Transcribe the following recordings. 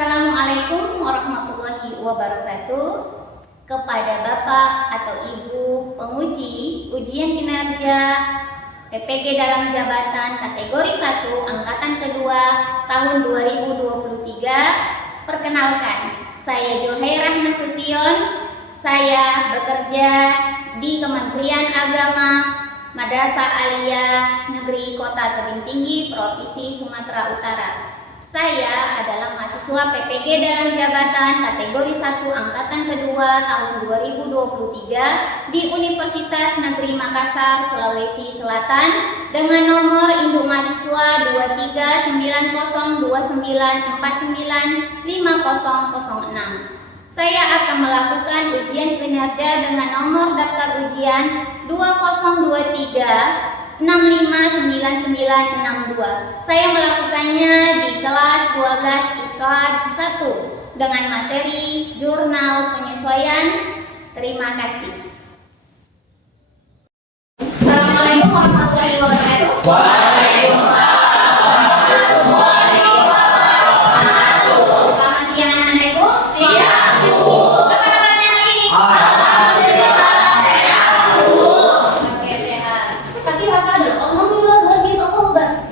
Assalamualaikum warahmatullahi wabarakatuh. Kepada Bapak atau Ibu penguji ujian kinerja PPG dalam jabatan kategori 1 angkatan kedua tahun 2023, perkenalkan, saya Julhairah Nasution. Saya bekerja di Kementerian Agama, Madrasah Aliyah Negeri Kota Tebing Tinggi, Provinsi Sumatera Utara. Saya adalah mahasiswa PPG dalam jabatan kategori 1 angkatan kedua tahun 2023 di Universitas Negeri Makassar, Sulawesi Selatan dengan nomor induk mahasiswa 239029495006. Saya akan melakukan ujian kinerja dengan nomor daftar ujian 2023 659962. Saya melakukannya di kelas 12 IKLAJ 1 dengan materi jurnal penyesuaian. Terima kasih. Assalamualaikum warahmatullahi wabarakatuh. Waalaikumsalam warahmatullahi wabarakatuh. Selamat siang anak-anak Ibu. Siang Bu. Apa kabarnya hari ini? Alhamdulillah sehat Bu. Oke, sehat. Tapi rasa ada alhamdulillah luar biasa obat.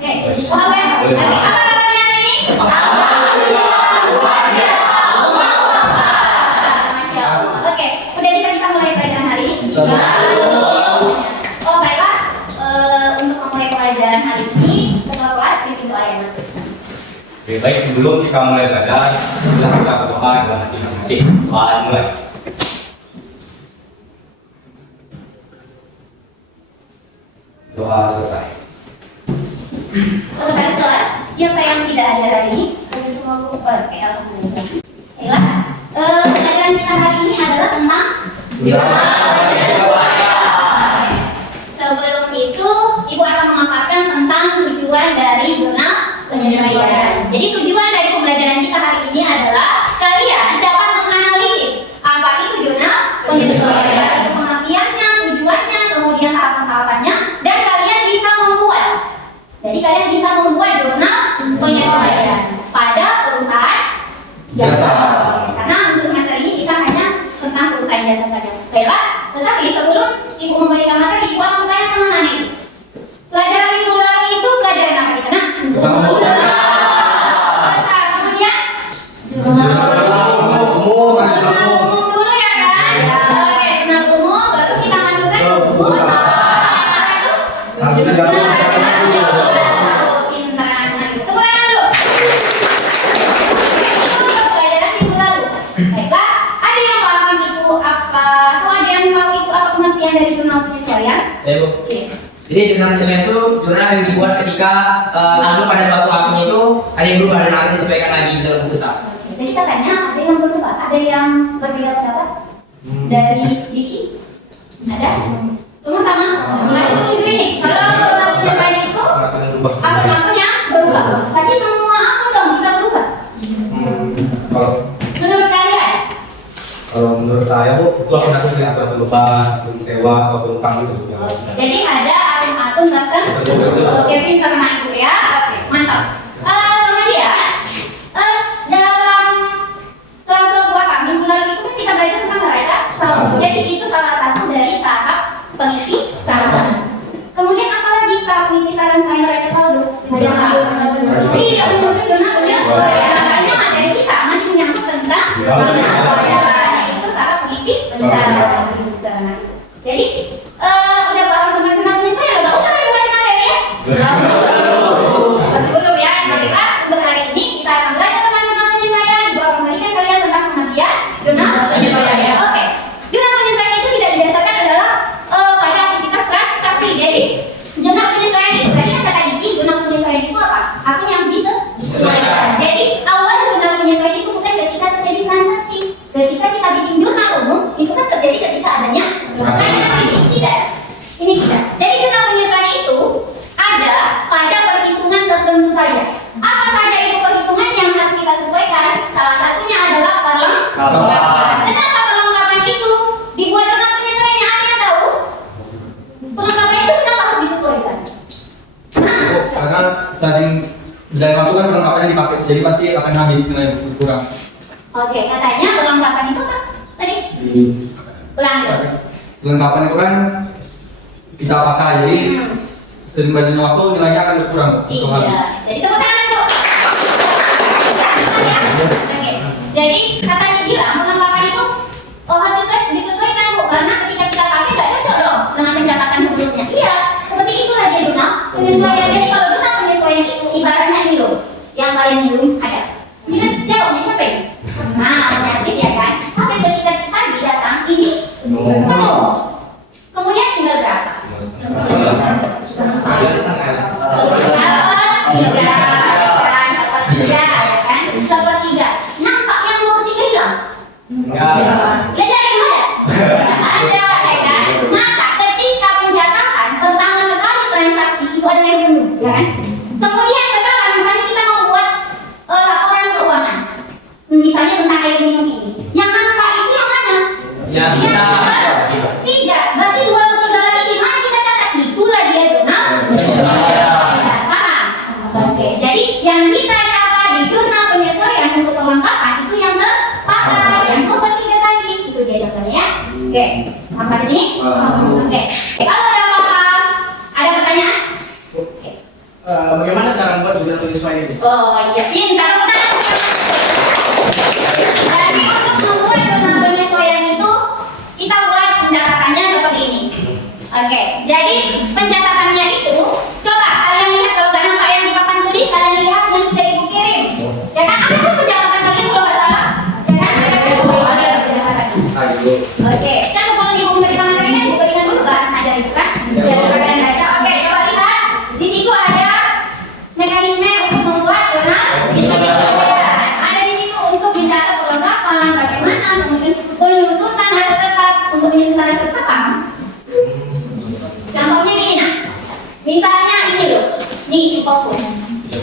Apa kabarnya hari ini? Alhamdulillah luar biasa obat. Masya Allah. Oke, udah bisa kita mulai pelajaran hari ini? Oh baiklah, untuk memulai pelajaran hari ini ketua kelas dipimpin ayah. Oke, baik, sebelum kita mulai belajar, kita berdoa dalam hati masing-masing. Mulai. Doa selesai. Sekretaris kelas, siapa yang tidak ada hari ini? Kalian semua lupa. Oke, alhamdulillah. Baiklah, pelajaran kita hari ini adalah tentang jurnal penyesuaian. Sebelum itu, Ibu akan memaparkan tentang tujuan dari jurnal penyesuaian. Jadi tujuan dari pembelajaran kita hari ini adalah kalian dapat menganalisis apa itu jurnal penyesuaian, itu pengertiannya, tujuannya, kemudian tahapan-tahapannya, dan kalian bisa membuat. Jadi kalian bisa membuat jurnal penyesuaian pada perusahaan jasa. Karena untuk semester ini kita hanya tentang perusahaan jasa saja. Baiklah, tetapi sebelum Ibu memberikan materi, Ibu akan bertanya sama Nani. Pelajaran minggu lalu itu pelajaran apa kita? Nah, besar. Kemudian jurnal umum dulu ya kan? Oke, jurnal umum baru kita masukkan ke buku apa itu? Pelajaran minggu lalu. Baiklah, ada yang paham itu apa? Atau ada yang tahu itu apa pengertian dari jurnal penyesuaian? Saya Bu. Jadi jurnal penyesuaian itu jurnal yang dibuat ketika saldo pada suatu akun itu ada yang berubah dan akan disesuaikan lagi dalam buku besar. Jadi katanya ada yang berubah, ada yang berbeda pendapat dari Diki? Ada? Semua sama? Nggak setuju ini? Kalau jurnal penyesuaian itu akun-akunnya berubah, tapi semua akun dong bisa berubah. Menurut kalian? Kalau menurut saya Bu, itu aku punya aturan berubah, sewa atau berutang gitu. Jadi ada akun-akun tertentu. Oke, pintar nah Ibu ya. Mantap. Kemudian dalam kelompok kami minggu lalu itu kan kita belajar tentang neraca saldo. Jadi itu salah satu dari tahap pengisiran. Kemudian apalagi tahap pengisiran selain neraca saldo? Iya, menyusun jurnal penyesuaian. Makanya materi kita masih menyangkut tentang penyesuaian. Itu tahap pengisiran. Jadi udah paham tentang jurnal penyesuaian? Nggak usah dikasih materi ya. Belum ya. Baiklah, untuk hari ini kita akan belajar tentang jurnal penyesuaian. Ibu akan memberikan kalian tentang pengertian jurnal penyesuaian. Oke, jurnal penyesuaian itu tidak didasarkan adalah pada aktivitas transaksi. Jadi jurnal penyesuaian itu tadi yang kata Diki, jurnal penyesuaian itu apa? Akun yang disesuaikan. Jadi awal jurnal penyesuaian itu bukan ketika terjadi transaksi. Ketika kita bikin jurnal umum itu kan terjadi ketika adanya transaksi. Tidak. Ini tidak. Jadi jurnal penyesuaian itu ada pada perhitungan tertentu saja. Apa saja itu perhitungan yang harus kita sesuaikan? Salah satunya adalah perlengkapan. Kenapa perlengkapan itu dibuat jurnal penyesuaiannya? Ada yang tahu? Perlengkapan itu kenapa harus disesuaikan? Karena sering dari waktu kan perlengkapan yang dipakai jadi pasti akan habis nilai kurang. Oke, katanya perlengkapan itu apa? Tadi? Ulang. Perlengkapan itu kan kita pakai, jadi sering berjalan waktu nilainya akan berkurang. Iya. Jadi tepuk tangan dulu. Oke. Jadi kata si Gilang perlengkapan itu harus disesuaikan Bu, karena ketika kita pakai nggak cocok dong dengan pencatatan sebelumnya. Iya, seperti itulah dia Donald. Penyesuaian. Jadi kalau Donald penyesuaian itu ibaratnya ini loh, yang kalian belum ada. Ini kan jawabnya siapa ini? Nah, penyakit ya kan. Tapi ketika tadi datang ini penuh. Kemudian tinggal berapa? Sepertiga. Nampak yang 23 hilang? Belajar di mana? Ada, ya kan? Maka ketika pencatatan pertama sekali transaksi itu ada yang penuh, ya kan? Kemudian sekarang misalnya kita membuat laporan keuangan, misalnya tentang air minum ini, yang nampak itu yang mana? Yang Tidak, berarti 2/3 lagi di mana kita catat? Itulah dia jurnal. Paham? Oke, jadi yang kita catat di jurnal penyesuaian untuk perlengkapan itu yang terpakai, yang 2/3 tadi itu dia contohnya ya. Oke, sampai di sini? Oke. Kalau udah paham, ada pertanyaan? Oke. Bagaimana cara membuat jurnal penyesuaian itu? Oh iya, pintar. Jadi untuk membuat jurnal penyesuaian itu kita buat pencatatannya seperti ini. Oke, jadi pencatatannya itu coba kalian lihat kalau nggak nampak yang di papan tulis, kalian lihat yang sudah ibu kirim. Ya kan ada tuh pencatatan kalian kalau nggak salah. Ya kan ada pencatatannya. Oke, kan kalau ibu berikan materinya, ibu berikan dulu kan, ada itu kan? Jadi kalian baca. Oke, coba lihat di situ ada mekanisme untuk membuat jurnal penyesuaian. Ada di situ untuk mencatat perlengkapan, bagaimana kemudian penyusutan hasil tetap. Untuk penyusutan hasil tetap paham? Contohnya gini nah, misalnya ini loh, nih Infokus.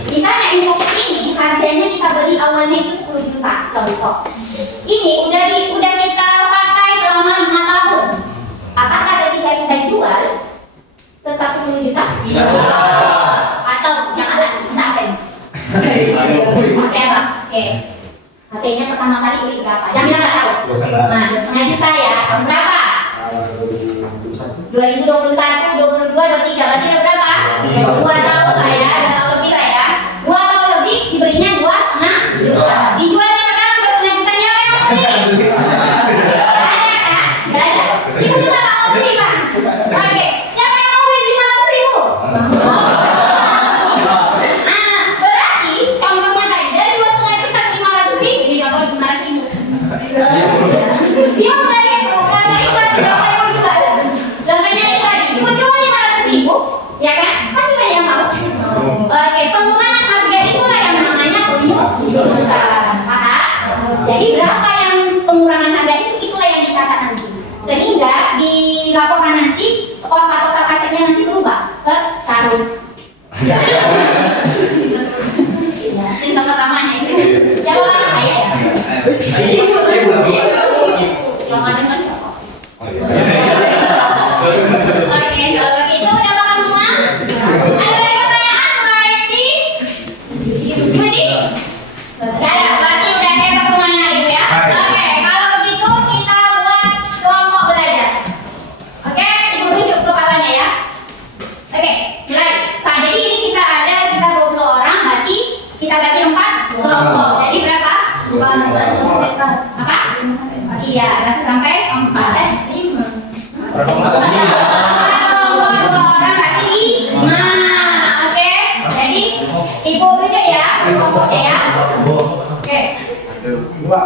Misalnya Infokus ini harganya kita beli awalnya itu 10 juta, contoh. Ini udah kita pakai selama 5 tahun. Apakah ketika kita jual tetap 10 juta? Atau jangan lagi, kita apa ini? Pakai apa? Oke. HP-nya pertama kali beli berapa? Jamila nggak tahu. Nah, 2,5 juta ya. Tahun berapa? 2021, 22, 23. Berarti udah berapa? 2 tahun lah ya. 2 tahun lebih lah ya. 2 tahun lebih dibelinya 2,5 juta. Dijualnya sekarang 2,5 juta siapa yang mau beli? Gak ada. Itu juga nggak mau beli Pak. Oke. Siapa yang mau beli 500.000? Berarti contohnya tadi dari 2,5 juta ke 500.000 dijual 900.000. Dia udah itu, karena ikhlas siapa yang mau jual? Contohnya ini tadi, ibu jual 500.000, ya kan? Pasti banyak yang mau. Oke, pengurangan harga itulah yang namanya penyusutan. Paham? Jadi berapa yang pengurangan harga itu, itulah yang dicatat nanti. Sehingga di laporan nanti, total asetnya nanti berubah per tahun. Cinta pertamanya itu. Siapa orang kaya ya? Yang ngajak siapa? Oke, kalau begitu udah paham semua? Ada lagi pertanyaan soal si Budi? Gak ada, berarti udah hebat semuanya Ibu ya? Oke, kalau begitu kita buat kelompok belajar. Oke, Ibu tunjuk kepalanya ya. Oke, mulai. Nah, jadi ini kita ada sekitar 20 orang, berarti kita bagi 4 kelompok. Jadi berapa? Apa? Iya, 1 sampai 4. 5. Berapa orang? 2 orang berarti 5. Oke. Jadi Ibu tunjuk ya kelompoknya ya. Oke. 2.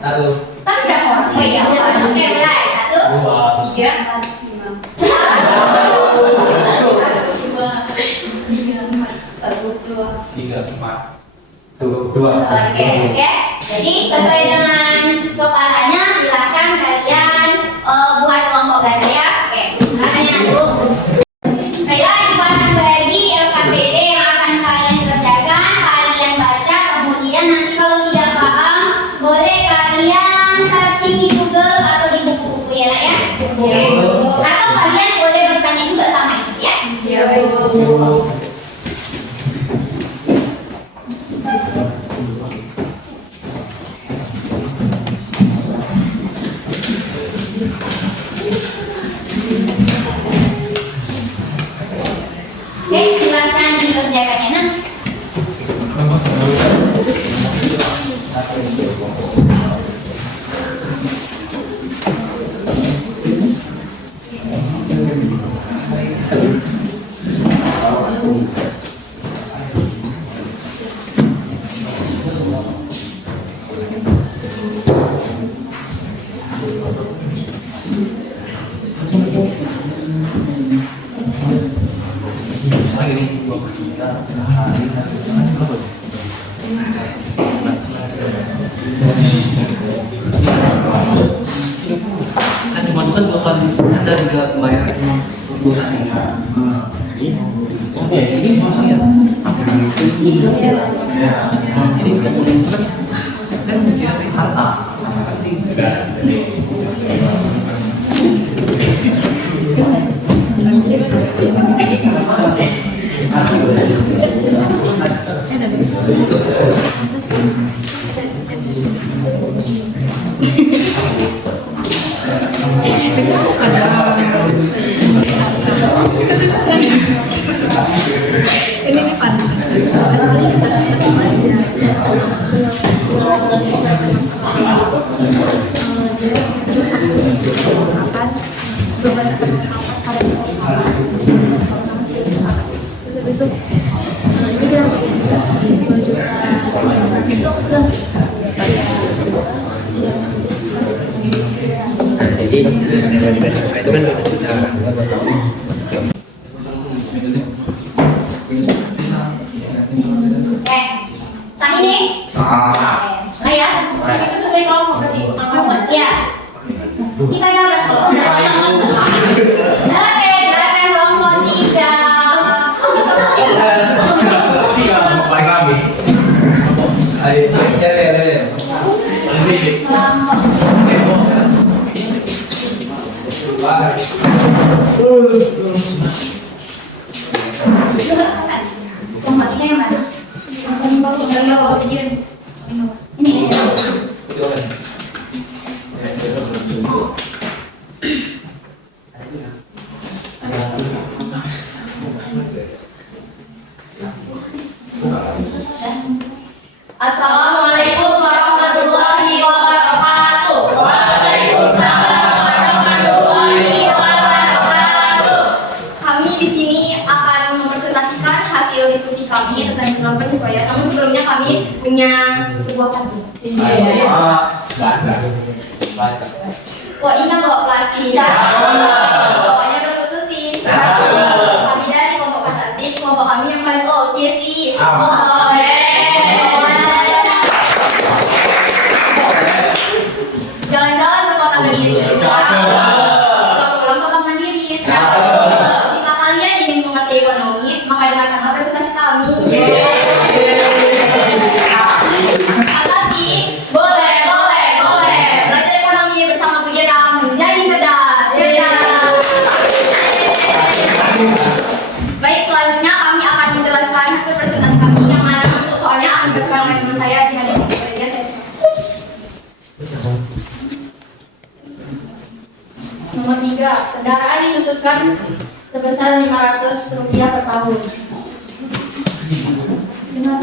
Satu. Tapi berapa orang? Oh iya, oke mulai. 1, 3, 2. Oke. Jadi sesuai dengan kepalanya silakan kalian buat kelompok belajar ya. Oke. Makanya dulu. Baiklah, Ibu akan bagi LKPD yang akan kalian kerjakan, kalian baca, kemudian nanti kalau tidak paham boleh kalian searching di Google atau di buku-buku ya nak ya. Oke. Atau kalian boleh bertanya juga Oke, silakan dikerjakan ya, Nak. Kan cuma itu kan 2 kali Anda juga bayar dosa ini. Oke, ini maksudnya. Ini kan mencari harta. Jadi saya itu kan 2 juta. Sah ini? Lah ya? Itu sesuai kelompok berarti. Ya. Kita yang udah kelompok. Oke, silakan kelompok 3. Paling kami. Ayo, ya. Kelompok 3 yang mana? Ini. Assalamualaikum warahmatullahi wabarakatuh. Waalaikumsalam warahmatullahi wabarakatuh. Kami di sini akan mempresentasikan hasil diskusi kami tentang jurnal penyesuaian. Namun sebelumnya kami punya sebuah pantun. Baca. Wah, ingat bawa plastik. Bawanya berkhusus sih. Kami dari kelompok fantastik, kelompok kami yang paling oke sih. Jalan-jalan ke kota Kediri. Pulang ke kota Mandiri. Jika kalian ingin mengerti ekonomi, maka dengarkanlah presentasi kami. Apa sih? Boleh. Belajar ekonomi bersama kegiatan menjadi cerdas. Baik, selanjutnya kami akan menjelaskan hasil presentasi kami yang mana untuk soalnya akan dijelaskan oleh teman saya di mana Nomor 3, kendaraan disusutkan sebesar Rp500 per tahun. Gimana?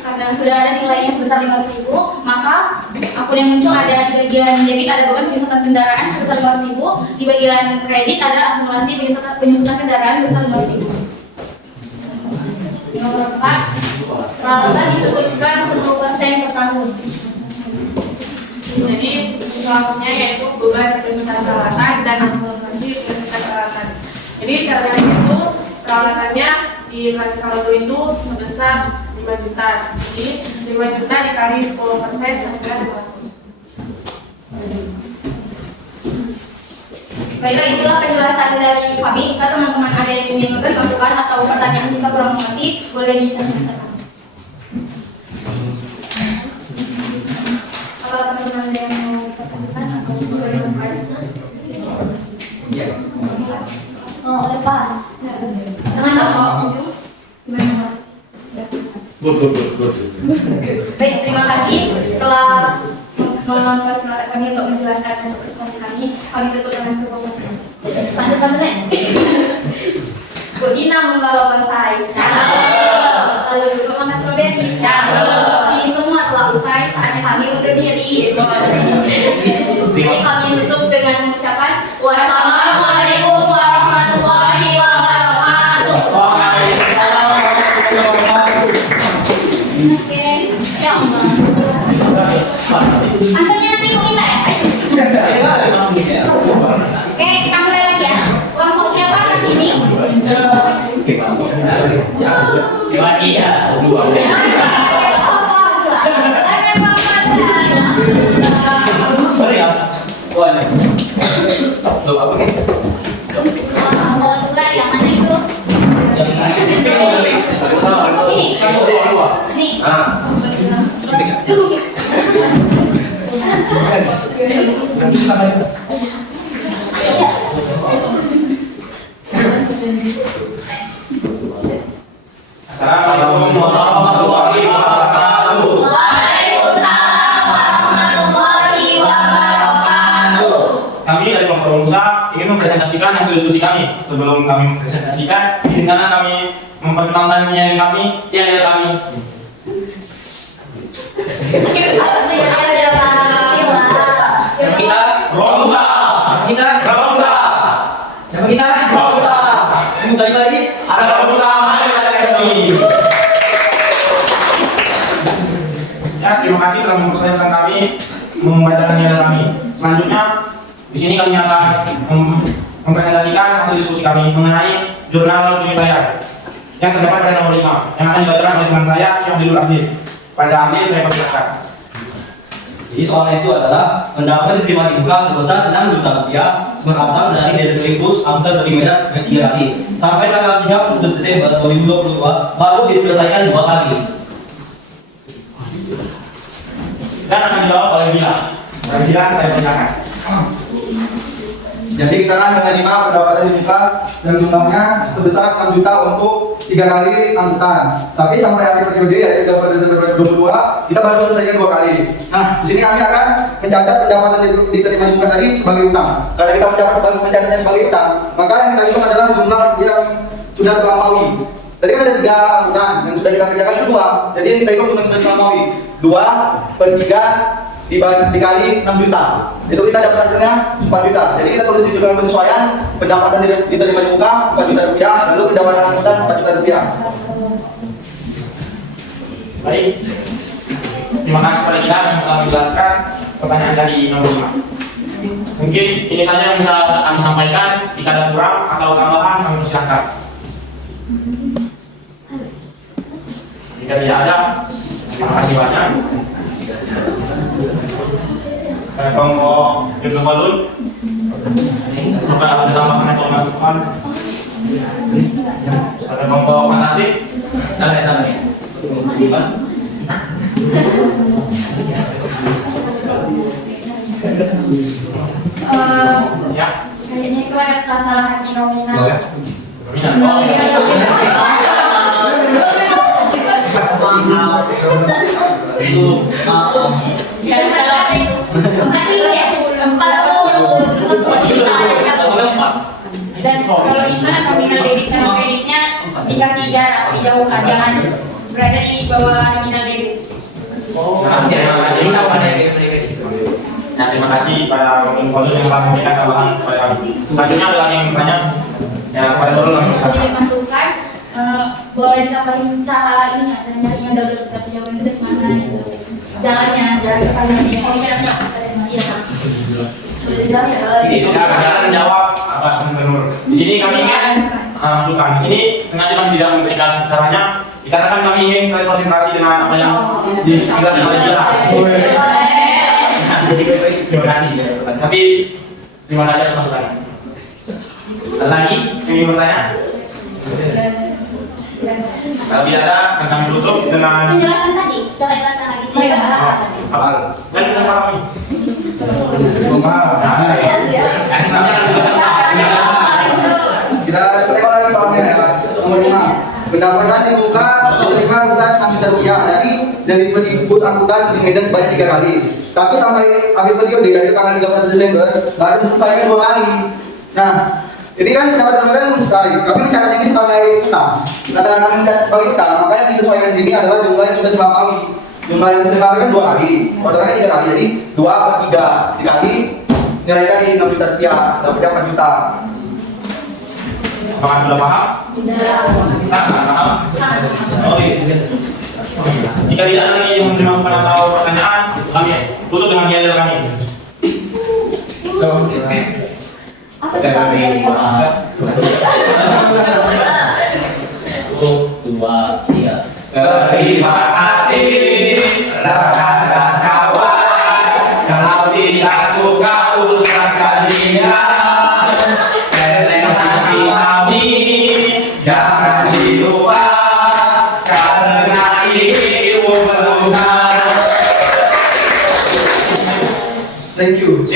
Karena sudah ada nilainya sebesar 500.000, maka akun yang muncul ada di bagian debit ada beban penyusutan kendaraan sebesar 500.000, di bagian kredit ada akumulasi penyusutan kendaraan sebesar 500.000. Nomor 4, peralatan disusutkan 10% per tahun. Jadi kelompoknya yaitu beban penyusutan peralatan dan akumulasi penyusutan peralatan. Jadi caranya itu peralatannya di kelas 1 itu sebesar 5 juta. Jadi 5 juta dikali 10% hasilnya 200. Baiklah, itulah penjelasan dari kami. Jika teman-teman ada yang ingin memberi masukan atau pertanyaan jika kurang mengerti, boleh ditanyakan. Kalau teman-teman ada yang mau pertanyaan atau boleh masukan. Baik, terima kasih telah mempersilahkan kami untuk menjelaskan hasil presentasi kami. Kami tutup dengan sebuah panduan. Bu Dina membawa bonsai. Lalu duduk makan stroberi. Ini semua telah usai, saatnya kami undur diri. Jadi kami tutup dengan ucapan wassalamualaikum warahmatullahi wabarakatuh. Oke, ya Allah. Antonya nanti kok minta ya? Oke, kita mulai lagi ya. Kelompok siapa kan ini? Assalamualaikum warahmatullahi wabarakatuh. Waalaikumsalam warahmatullahi wabarakatuh. Kami dari kelompok Musa ingin mempresentasikan hasil diskusi kami. Sebelum kami mempresentasikan, izinkan kami memperkenalkan yang kami. Romusa. Siapa kita? Musa lagi? Ada Romusa, ada kami. Ya, terima kasih telah mempersilahkan kami membacakan nilai kami. Selanjutnya, di sini kami akan mempresentasikan hasil diskusi kami mengenai jurnal tulis saya yang terdapat pada nomor 5 yang akan dibacakan oleh teman saya, Syahdilul Abdil. Pada Abdil saya persilakan. Jadi soalnya itu adalah pendapatan diterima di muka sebesar 6 juta rupiah berasal dari Detribus Angka dari Medan ketiga kali sampai tanggal 30 Desember 2022 baru diselesaikan 2 kali. Dan akan dijawab oleh Bila. Bila saya persilakan. Jadi kita akan menerima pendapatan di muka dan jumlahnya sebesar 6 juta untuk 3 kali angkutan. Tapi sampai akhir periode yaitu Desember 2022 kita baru selesaikan 2 kali. Nah, di sini kami akan mencatat pendapatan diterima di muka tadi sebagai utang. Kalau kita mencatatnya sebagai utang, maka yang kita hitung adalah jumlah yang sudah terlampaui. Tadi kan ada 3 angkutan yang sudah kita kerjakan itu 2. Jadi yang kita hitung jumlah sudah terlampaui 2/3 dikali 6 juta. Itu kita dapat hasilnya 4 juta. Jadi kita tulis di jurnal penyesuaian pendapatan diterima di muka 4 juta rupiah, lalu pendapatan angkutan 4 juta rupiah. Baik. Terima kasih kepada kita yang telah menjelaskan pertanyaan dari nomor 5. Mungkin ini saja yang bisa kami sampaikan. Jika ada kurang atau tambahan kami persilahkan. Jika tidak ada, terima kasih banyak. Kelompok Ibnu Khalun, coba ada tambahan atau masukan? Ada kelompok Fantasi? Sama ya. Ya. Kayaknya itu ada kesalahan di nominal. Dominan. Oh, ya. Itu Dan kalau bisa nominal debit sama kreditnya dikasih jarak, dijauhkan, jangan berada di bawah nominal debit. Terima kasih. Nah, terima kasih pada konsul yang telah memberikan tambahan kepada kami. Selanjutnya ada lagi yang bertanya. Ya, pada dulu langsung Jadi saja. masukan boleh ditambahin cara ini ya, cara nyarinya udah sudah jauh itu mana gitu. Jalannya, jalan ke kanan. Kalau kita nggak iya kan. Sudah jalan ya. Ya, kadang menjawab apa menurut. Di sini kami ingin masukan. Di sini sengaja kami tidak memberikan caranya. Dikatakan kami ingin konsentrasi dengan apa yang dijelaskan oleh dia. Terima kasih. Tapi terima kasih atas masukannya. Ada lagi yang ingin bertanya? Kalau tidak ada, akan kami tutup dengan Penjelasan tadi, coba jelaskan lagi. Dia apa? Dan kita pahami. Kasih saja kan kita terima lagi soalnya ya. Nomor 5. Pendapatan di muka diterima sebesar 6 juta rupiah. Jadi delivery bus angkutan di Medan sebanyak 3 kali. Tapi sampai akhir periode yaitu tanggal 30 Desember baru diselesaikan 2 kali. Nah, jadi kan dapat kan selesai. Kami mencatat ini sebagai utang. Karena kami mencatat sebagai utang, maka yang disesuaikan di sini adalah jumlah yang sudah dilampaui. Jumlah yang sudah dilampaui kan 2 kali. Totalnya 3 kali. Jadi 2/3 dikali nilai tadi 6 juta rupiah, dapatnya 4 juta. Apakah sudah paham? Sangat paham? Oh iya. Jika tidak ada lagi yang memberi masukan atau pertanyaan, kami tutup dengan dialog kami. Apa tuh Pak? 1, 2, 3. Terima kasih rekan-rekan kawan. Kalau tidak suka urusan kalian, presentasi kami jangan diluar karena ini ilmu berguna. Thank you.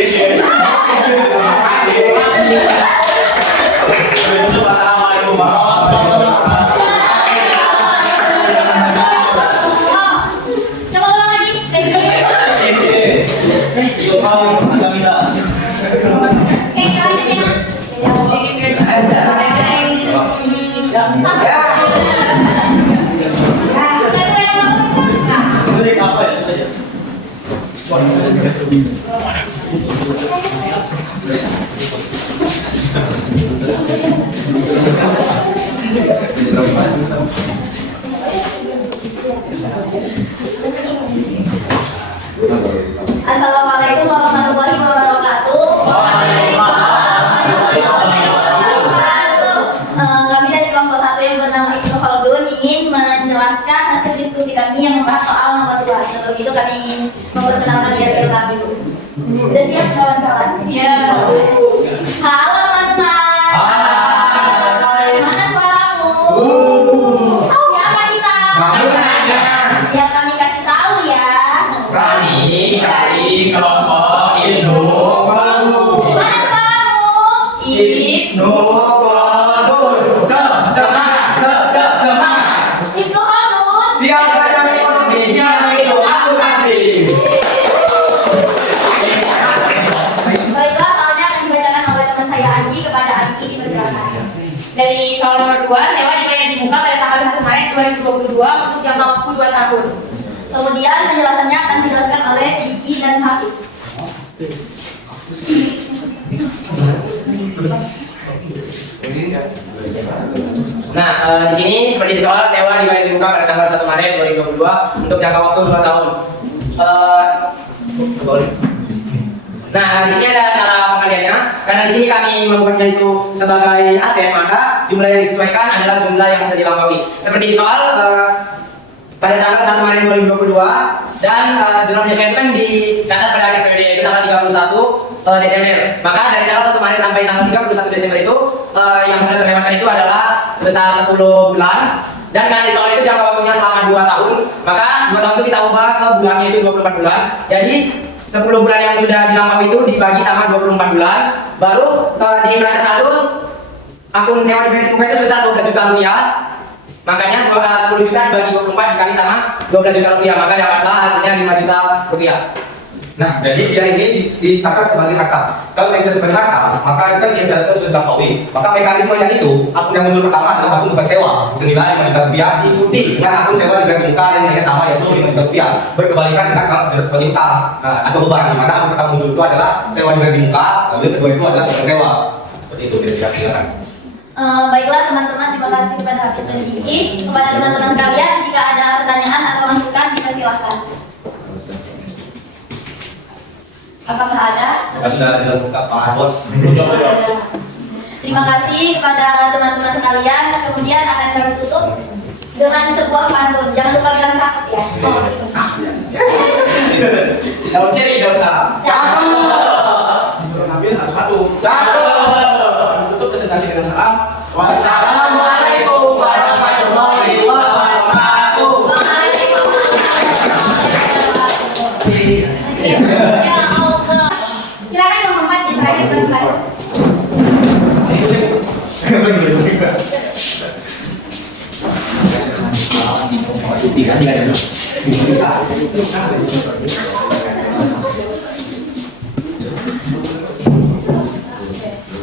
Assalamualaikum warahmatullahi wabarakatuh. Coba ulang lagi. Yuk, agak minta. Kalian aja. Assalamualaikum warahmatullahi wabarakatuh. Kami dari kelompok 1 yang bernama Ibnu Khaldun ingin menjelaskan hasil diskusi kami yang membahas soal nomor 2. Sebelum itu kami ingin memperkenalkan diri kami dulu. Udah siap kawan-kawan? Siap. Halo teman-teman. Mana suaramu? Siapa kita? Biar kami kasih tahu ya. Kami dari kelompok Ibnu Khaldun. Mana suaramu? Ibnu Khaldun. Semangat. Ibnu Khaldun. Siap belajar ekonomi, siap itu akuntansi. Baiklah, soalnya akan dibacakan oleh teman saya Anji kepada Anji, dipersilakan. Dari soal nomor 2, sewa dibayar di muka pada tanggal 1 Maret 2022 untuk jangka waktu 2 tahun. Kemudian penjelasannya akan dijelaskan oleh Gigi dan Hafiz. Nah, di sini seperti di soal sewa dibayar di muka pada tanggal 1 Maret 2022 untuk jangka waktu 2 tahun. Nah, di sini ada cara pengaliannya. Karena di sini kami membuatnya itu sebagai aset, maka jumlah yang disesuaikan adalah jumlah yang sudah dilampaui. Seperti di soal pada tanggal 1 Maret 2022 dan jumlah penyesuaian kan dicatat pada akhir periode yaitu tanggal 31 Desember. Maka dari tanggal 1 Maret sampai tanggal 31 Desember itu yang sudah terlewatkan itu adalah sebesar 10 bulan. Dan karena di soal itu jangka waktunya selama 2 tahun, maka 2 tahun itu kita ubah ke bulannya itu 24 bulan. Jadi 10 bulan yang sudah dilampaui itu dibagi sama 24 bulan, baru di neraca saldo akun sewa dibayar di muka itu sebesar 12 juta rupiah. Makanya 10 juta dibagi 24 dikali sama 12 juta rupiah, maka dapatlah hasilnya 5 juta rupiah. Nah, jadi dia ini dicatat sebagai harta. Kalau dia dicatat sebagai harta, maka itu kan dia catat sudah dilampaui. Maka mekanismenya itu, akun yang muncul pertama adalah akun bukan sewa, senilai 5 juta rupiah diikuti dengan akun sewa dibayar di muka yang nilainya sama yaitu 5 juta rupiah. Berkebalikan dengan kalau dicatat sebagai utang atau beban, di mana akun pertama muncul itu adalah sewa dibayar di muka, lalu yang kedua itu adalah bukan sewa. Seperti itu kira-kira penjelasan. Baiklah teman-teman, terima kasih kepada Hafiz dan Gigi. Kepada teman-teman kalian, jika ada pertanyaan atau masukan, kita silakan. Apakah ada? Sudah jelas lengkap, Pak Bos. Terima kasih kepada teman-teman sekalian. Kemudian akan kami tutup dengan sebuah pantun. Jangan lupa bilang cakep ya. Daun ceri, daun salam. Cakep. Disuruh ngambil harus satu. Cakep. Tutup presentasi dengan salam. Wassalamualaikum warahmatullahi wabarakatuh. Silakan yang keempat yang terakhir presentasi. Ini Tiga dulu.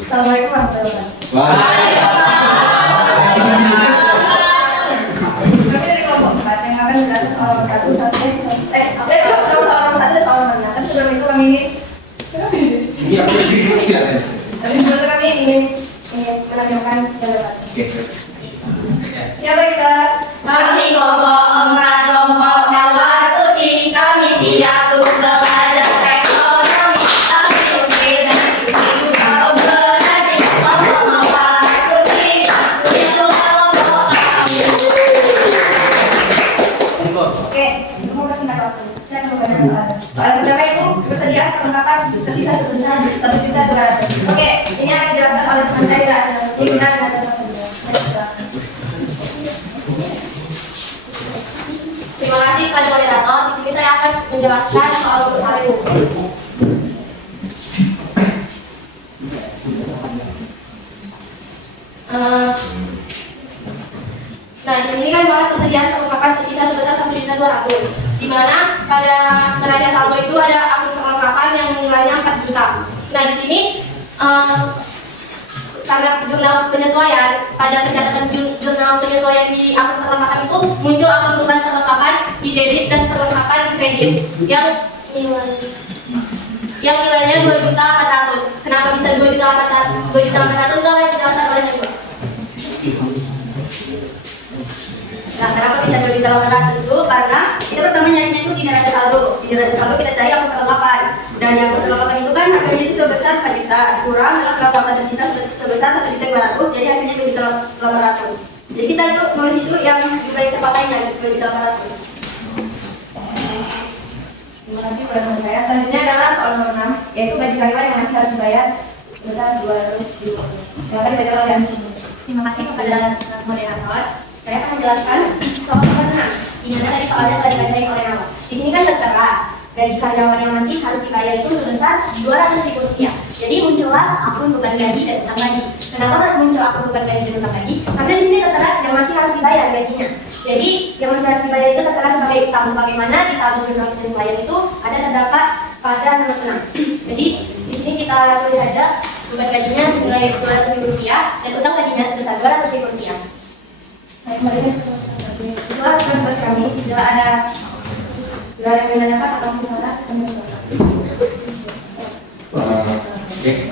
Assalamualaikum warahmatullahi wabarakatuh. Kami dari kelompok 4 yang akan menjelaskan soal nomor 1 sampai soal nomor 1 dan soal nomor 6. Tapi sebelum itu kami ingin menampilkan jabatan. Siapa kita? Kami kelompok 4 kelompok Mawar Putih. Kami siap untuk belajar ekonomi. Tapi mungkin nanti kau berani kelompok Mawar Putih. Itu kelompok kami. Oke, mau kasih waktu. Saya akan membacakan soal. Soal pertama itu persediaan perlengkapan tersisa sebesar 1.200.000. Oke, ini akan dijelaskan oleh teman saya. Pimpinan mahasiswa sebelumnya. Terima kasih kepada moderator. Di sini saya akan menjelaskan soal untuk 1. Nah, di sini kan soal persediaan perlengkapan tersisa sebesar 1.200.000. Di mana pada neraca saldo itu ada akun perlengkapan yang nilainya 4 juta. Nah, di sini karena jurnal penyesuaian, pada pencatatan jurnal penyesuaian di akun perlengkapan itu muncul akun beban perlengkapan di debit dan perlengkapan di kredit yang nilainya 2.400.000. Kenapa bisa 2.400.000? 2.400.000 itu akan dijelaskan oleh Ibu. Nah, kenapa bisa 2.800.000 itu? Karena kita pertama nyarinya itu di neraca saldo. Di neraca saldo kita cari akun perlengkapan. Dan yang akun perlengkapan itu kan harganya itu sebesar 4 juta, kurang dengan perlengkapan tersisa sebesar 1.200.000, jadi hasilnya 2.800.000. Jadi kita itu nulis itu yang jumlah yang terpakainya 2.800.000. Terima kasih kepada teman saya. Selanjutnya adalah soal nomor 6, yaitu gaji karyawan yang masih harus dibayar sebesar 200.000. Yang akan dibaca oleh Ansi. Terima kasih kepada moderator. Saya akan menjelaskan soal nomor 6. Di mana tadi soalnya telah dibacain oleh Nawal. Di sini kan tertera gaji karyawan yang masih harus dibayar itu sebesar 200.000 rupiah. Jadi muncullah akun beban gaji dan utang gaji. Kenapa muncul akun beban gaji dan utang gaji? Karena di sini tertera yang masih harus dibayar gajinya. Jadi yang masih harus dibayar itu tertera sebagai utang. Bagaimana di tabel jurnal penyesuaian itu ada terdapat pada nomor 6. Jadi di sini kita tulis saja beban gajinya senilai 200.000 rupiah dan utang gajinya sebesar 200.000 rupiah. Baik, kembali itulah tugas kami. Bila ada yang menanyakan atau misalnya kami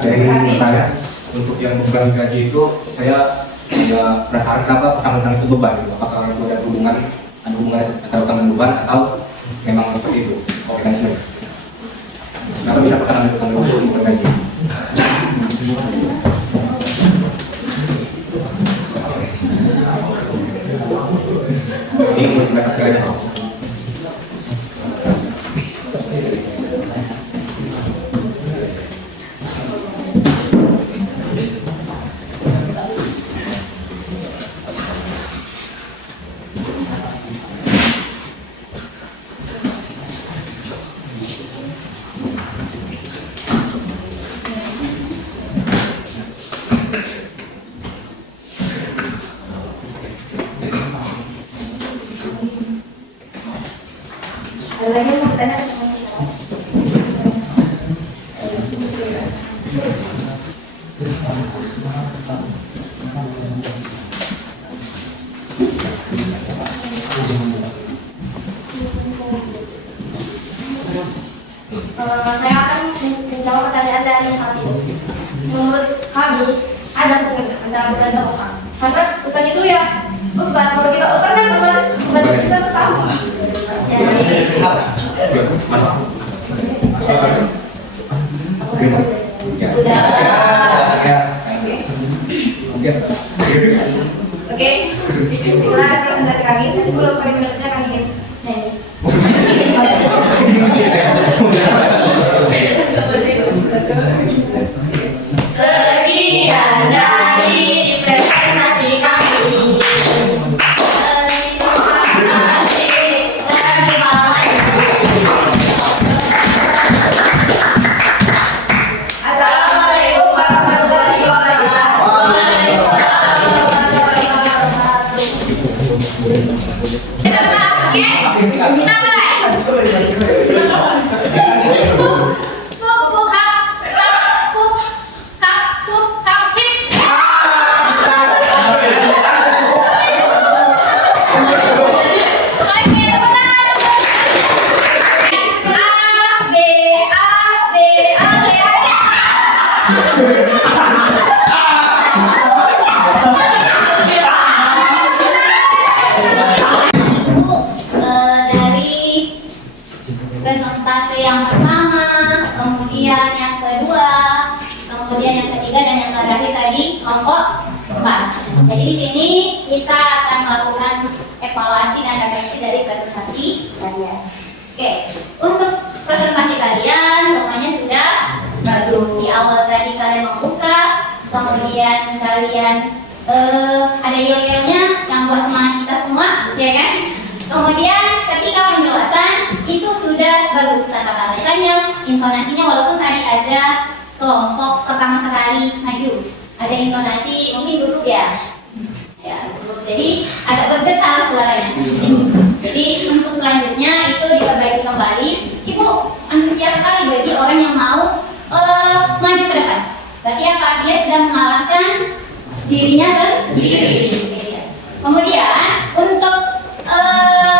Dari saya untuk yang beban gaji itu saya tidak penasaran kenapa pasang utang itu beban gitu. Apakah itu ada hubungan antara utang dan beban atau memang seperti itu mekanisme? Kenapa bisa pasang utang itu beban gaji? Ini menurut mereka kalian tahu. ada lagi yang mau bertanya ke teman saya? Saya akan menjawab pertanyaan dari Hafiz. Menurut kami ada hubungan antara beban sama utang. Karena utang itu ya beban. Kalau kita utang kan beban kita tetap. Udah. Oke, itulah presentasi kami. Nanti sebelum kami menutupnya kami ingin nyanyi. Sekian dari presentasi kami. Terima kasih dari Assalamualaikum warahmatullahi wabarakatuh. Itu dari presentasi yang pertama, kemudian yang kedua, kemudian yang ketiga dan yang terakhir tadi kelompok 4. Jadi di sini kita akan melakukan evaluasi dan refleksi dari presentasi kalian. Oke, untuk presentasi kalian semuanya sudah bagus. Di awal tadi kalian membuka, kemudian kalian ada yel-yelnya yang buat semangat kita semua, ya kan? Kemudian ketika penjelasan itu sudah bagus kata-katanya, intonasinya walaupun tadi ada kelompok pertama sekali maju, ada intonasi mungkin duduk ya, duduk. Jadi agak bergetar suaranya. Jadi untuk selanjutnya itu diperbaiki kembali. Ibu antusias sekali bagi orang yang mau maju ke depan. Berarti apa? Dia sedang mengalahkan dirinya sendiri. Kemudian untuk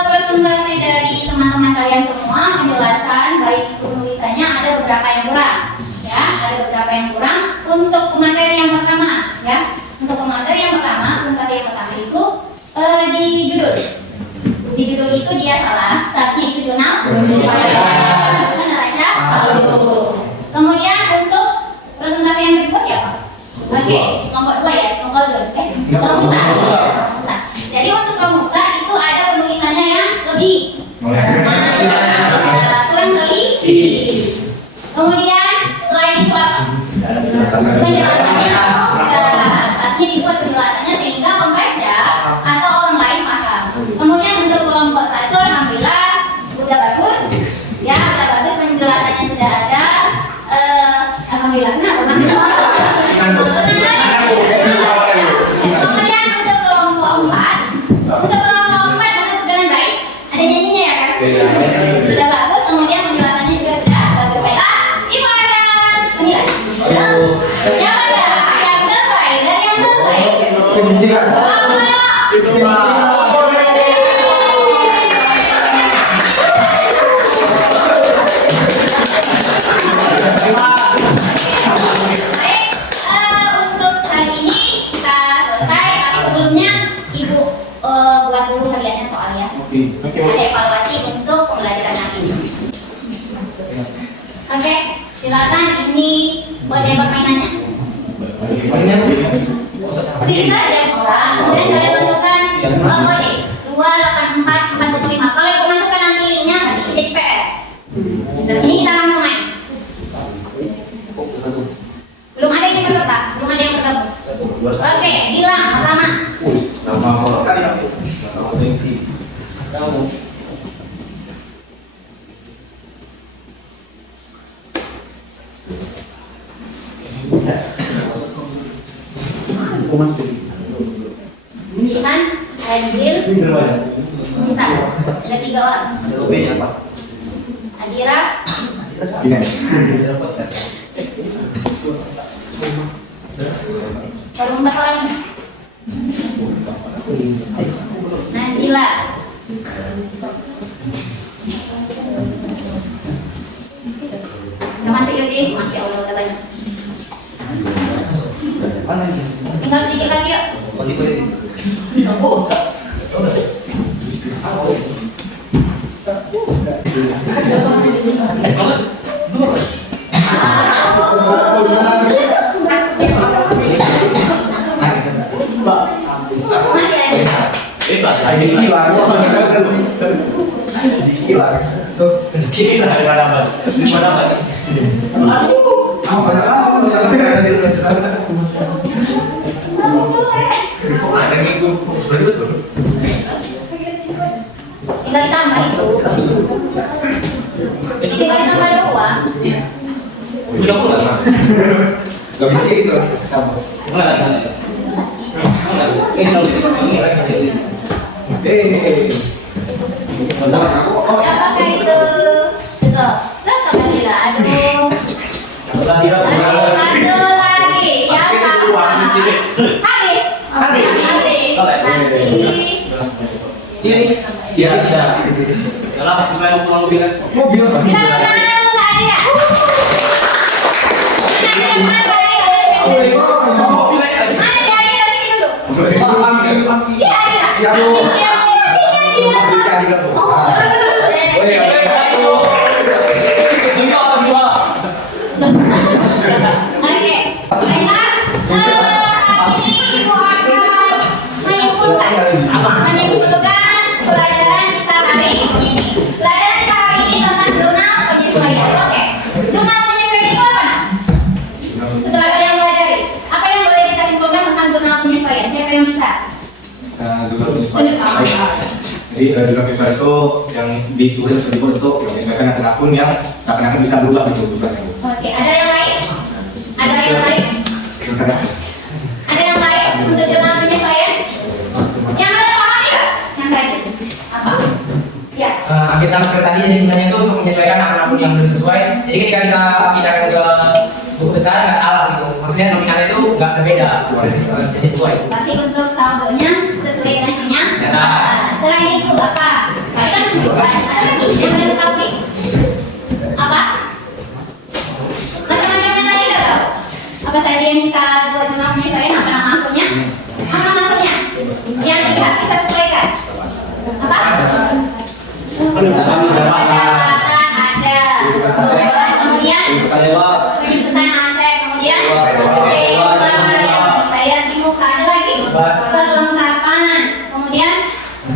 presentasi dari teman-teman kalian semua, penjelasan baik penulisannya ada beberapa yang kurang, ya, ada beberapa yang kurang. Untuk materi yang pertama, ya, untuk materi yang pertama, presentasi yang pertama itu di judul. Di judul itu dia salah, seharusnya itu jurnal. Bukan neraca saldo. Kemudian untuk presentasi yang kedua siapa? Oke, kelompok 2 ya, kelompok 2. Pramusa. Jadi untuk pramusa itu ada penulisannya yang lebih kurang teliti. Kemudian selain itu apa? Penjelasannya artinya dibuat penjelasannya sehingga pembaca atau orang lain paham. Kemudian untuk kelompok 1 alhamdulillah sudah bagus, ya, sudah bagus penjelasannya sudah ada. Alhamdulillah, kenapa Mas? Kemudian untuk kelompok 4 bagus dengan baik, ada nyanyinya ya kan? Sudah bagus, kemudian penjelasannya juga sudah bagus. Baiklah, Ibu akan menilai. Siapa yang terbaik dari yang terbaik? Baik, untuk hari ini kita selesai. Tapi sebelumnya Ibu buat dulu hariannya soalnya. Ada evaluasi untuk pembelajaran hari ini. Oke, silakan ini kode permainannya. Bisa ada orang, kemudian kalian masukkan kode 284405. Kalau Ibu masukkan nanti linknya, nanti itu jadi PR. Ini kita langsung main. Belum ada yang peserta, belum ada yang bergabung. Oke, Gilang pertama. Ihan, Azil, Nisa. Ada 3 orang. Adira, baru 4 orang. Nazila. Yang masih Yudis, Masya Allah udah banyak. Tinggal sedikit lagi yuk. Masih tinggal ditambah itu. Tinggal ditambah doang. Gak bisa gitu. Siapakah itu? Betul. Terus apa tidak? Aduh. Satu lagi. Siapa? Habis. Nanti. Ini ya tidak. Dalam mulai mobil. Kita tepuk tangan dulu ke Adira. menyimpulkan pelajaran kita hari ini. Pelajaran kita hari ini tentang jurnal penyesuaian. Oke. Jurnal penyesuaian itu apa? Setelah kalian pelajari, apa yang boleh kita simpulkan tentang jurnal penyesuaian? Siapa yang bisa? Jadi jurnal penyesuaian itu yang ditulis atau dibuat untuk menyesuaikan akun yang seakan-akan bisa berubah gitu tulisannya. Oke, ada yang lain? Ada yang lain? Ada yang lain untuk jurnal penyesuaian? Yang lain paham ya? Yang tadi apa? Ya. Hampir sama seperti tadi, jadi gunanya itu untuk menyesuaikan akun-akun yang belum sesuai. Jadi ketika kita pindahkan ke buku besar nggak salah gitu. Maksudnya nominalnya itu nggak berbeda, jadi sesuai. Tapi untuk saldonya sesuai dengan kenyataan. Ya. Selain itu apa? Kalian tunjukkan. Ada lagi yang kalian tahu? Apa? Macam-macam yang tadi udah tahu. Apa saja yang kita buat jurnal penyesuaian? Apa nama akunnya? Apa nama akunnya? Yang harus kita sesuaikan. Apa? Pendapatan ada. Kemudian penyebutan aset. Kemudian bayar di muka. Ada lagi? Perlengkapan. Kemudian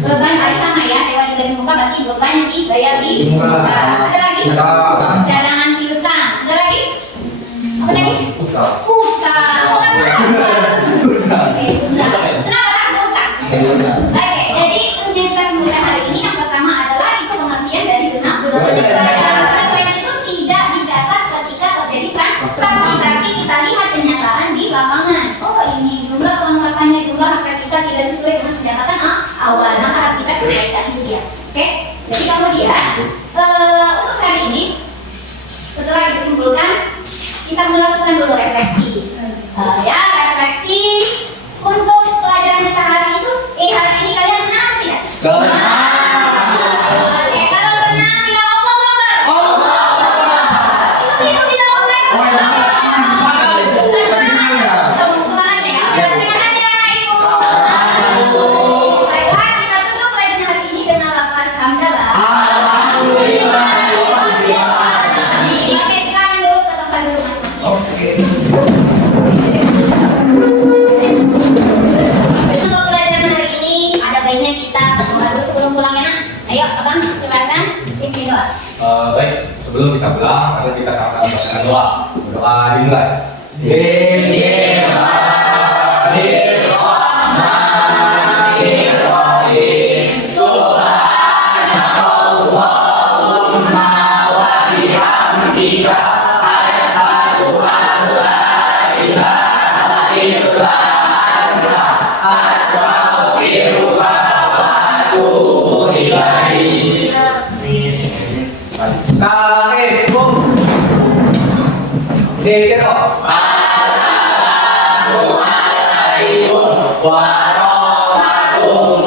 beban paling sama ya. Sewa juga di muka berarti beban yang dibayar di muka. Ada lagi? Cadangan piutang. Ada lagi? Apa tadi? Utang. Utang apa? Oke, utang. Kenapa takut utang? Oke, jadi untuk yang kita simpulkan hari ini yang pertama adalah itu pengertian dari jurnal penyesuaian. Penyesuaian itu tidak dicatat ketika terjadi transaksi, tapi kita lihat kenyataan di lapangan. Oh ini jumlah kelengkapannya, jumlah harga kita tidak sesuai dengan pencatatan awal, maka harus kita sesuaikan itu dia. Oke, jadi kemudian untuk hari ini setelah itu simpulkan kita melakukan dulu refleksi. Ya refleksi untuk pelajaran kita hari itu. Hari ini kalian senang atau tidak? Oke, kalau senang bilang Allahu Akbar. Itu bilang Allahu Akbar. Semangat ya. Terima kasih anak ibu. Baiklah, kita tutup pelajaran hari ini dengan lafaz hamdalah. Oke, silakan dulu ke tempat dulu masing-masing. Untuk pelajaran hari ini ada baiknya kita berdoa dulu sebelum pulang ya nak. Ayo abang silakan pimpin doa. Baik, sebelum kita pulang, mari kita sama-sama baca doa. Doa dimulai. Bismillahirrahmanirrahim. Subhanakallahumma wa bihamdika asyhadu an la ilaha illa anta astaghfiruka wa atubu ilaik. Assalamualaikum warahmatullahi